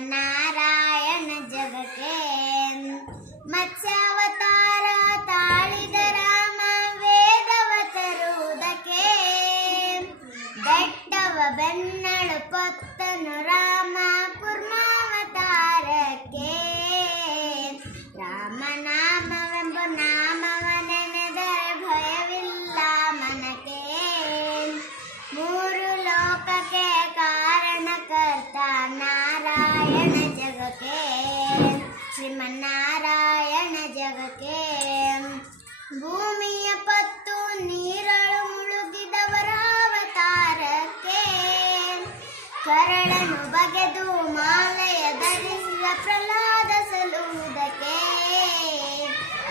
ಶ್ರೀಮನ್ನಾರಾಯಣ ಜಗಕ್ಕೆ ಮತ್ಸ್ಯಾವತಾರ ತಾಳಿದ ರಾಮ ವೇದವ ತರುವುದಕ್ಕೆ ಬೆಟ್ಟವ ಬೆನ್ನಳು ಪೊತ್ತನು ರಾಮ ಕುರ್ಮಾವತಾರಕ್ಕೆ ರಾಮನಾಮವೆಂಬ ನಾಮವ ನೆನೆದರೆ ಭಯವಿಲ್ಲ ಮನಕ್ಕೆ ಮೂರು ಲೋಕಕ್ಕೆ ಕಾರಣಕರ್ತ ನಾರಾಯಣ ಜಗಕ್ಕೆ ಶ್ರೀಮನ್ನಾರಾಯಣ ಜಗಕ್ಕೆ ಭೂಮಿಯ ಪತ್ತು ನೀರಳು ಮುಳುಗಿದವರ ಅವತಾರಕ್ಕೆ ಕರಳನು ಬಗೆದು ಮಾಲೆಯ ಧರಿಸಿದ ಪ್ರಹ್ಲಾದ ಸಲುವುದಕ್ಕೆ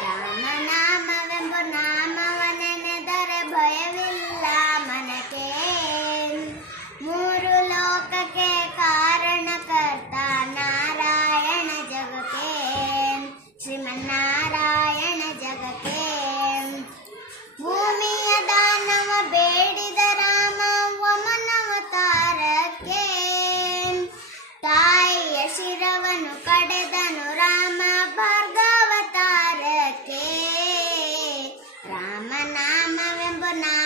ರಾಮನಾಮವೆಂಬ ನಾಮವ ನೆನೆದರೆ ಭಯವಿಲ್ಲ ಮನಕ್ಕೆ ಮೂರು ಲೋಕಕ್ಕೆ ಕಾರಣಕರ್ತ ನಾರಾಯಣ ಜಗಕ್ಕೆ ಶ್ರೀಮನ್ನಾರಾಯಣ ಜಗಕ್ಕೆ ಭೂಮಿಯ ದಾನವ ಬೇಡಿದ ರಾಮ ವಮನವತಾರಕ್ಕೆ ತಾಯಿಯ ಶಿರವನ್ನು ಕಡೆ